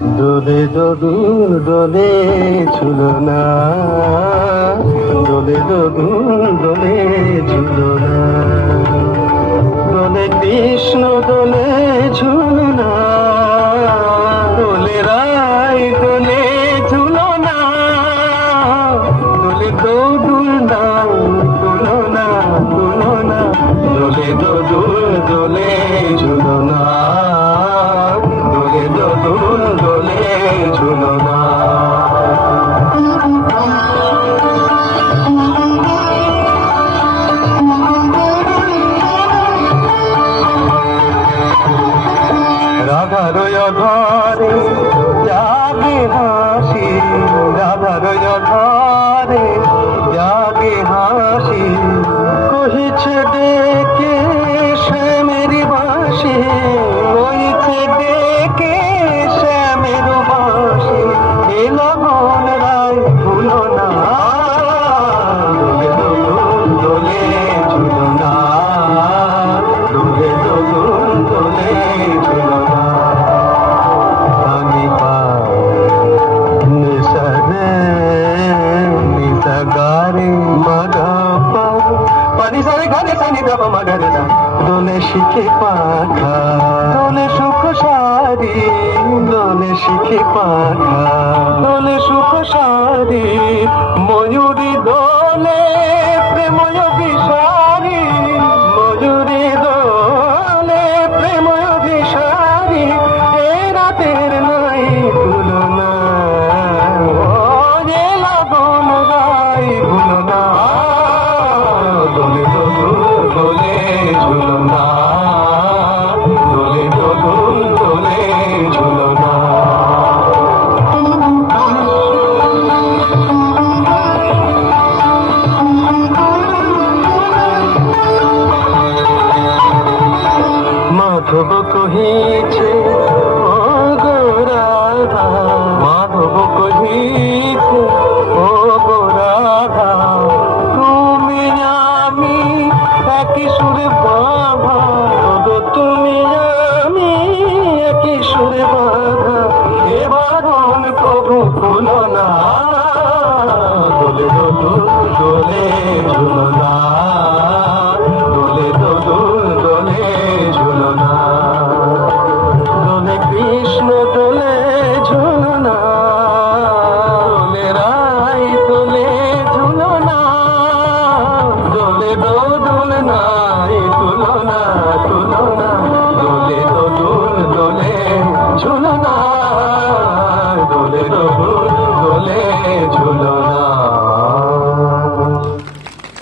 দোলে দোদুল দোলে ঝুলনা, দোলে দোদুল দোলে ঝুলনা, দোলে কৃষ্ণ দোলে ঝুলনা, দোলে রাই দোলে ঝুলনা, দোলে দোদুল নাম তুলনা তুলনা, দোলে দোদুল দোলে ঝুলনা, দোলে দোদুল দোলে ঝুলনা। রাধার ঘরে জাগে হাসি, রাধার ঘরে জাগে হাসি, কহিছে ডেকে শ্যামের বাঁশি, কহিছে ডেকে শ্যামের বাঁশি, এ লগন রাই ভুলো না, দোলে দোদুল দোলে ঝুলনা, দোলে দোদুল দোলে ঝুলনা। দোলে শিখে পাখা, দোলে সুখ সারি, দোলে শিখে পাখা, দোলে সুখ সারি, ময়ূরী দোলে প্রেময় বিসারি, ময়ূরী দোলে প্রেময় বিসারি, এ রাতের নাই তুলনা, এ লগন রাই ভুলো না, দোলে দোদুল দোলে ঝুলনা, দোলে দোদুল দোলে ঝুলনা। মাধব কহিছে ও গো রাধা, মাধব কহিছে ও গো রাধা, তুমি আমি একই সুরে বাঁধা, তুমি আমি একই সুরে বাঁধা, এ বাঁধন প্রভু খুলো না, দোলে দোদুল দোলে ঝুলনা, দোলে দোদুল দোলে ঝুলনা, দোলে কৃষ্ণ দোলে ঝুলনা, দোলে রাই দোলে ঝুলনা, দোলে দোদুল নাই তুলনা তুলনা, দোলে দোদুল দোলে ঝুলনা, দোলে দোদুল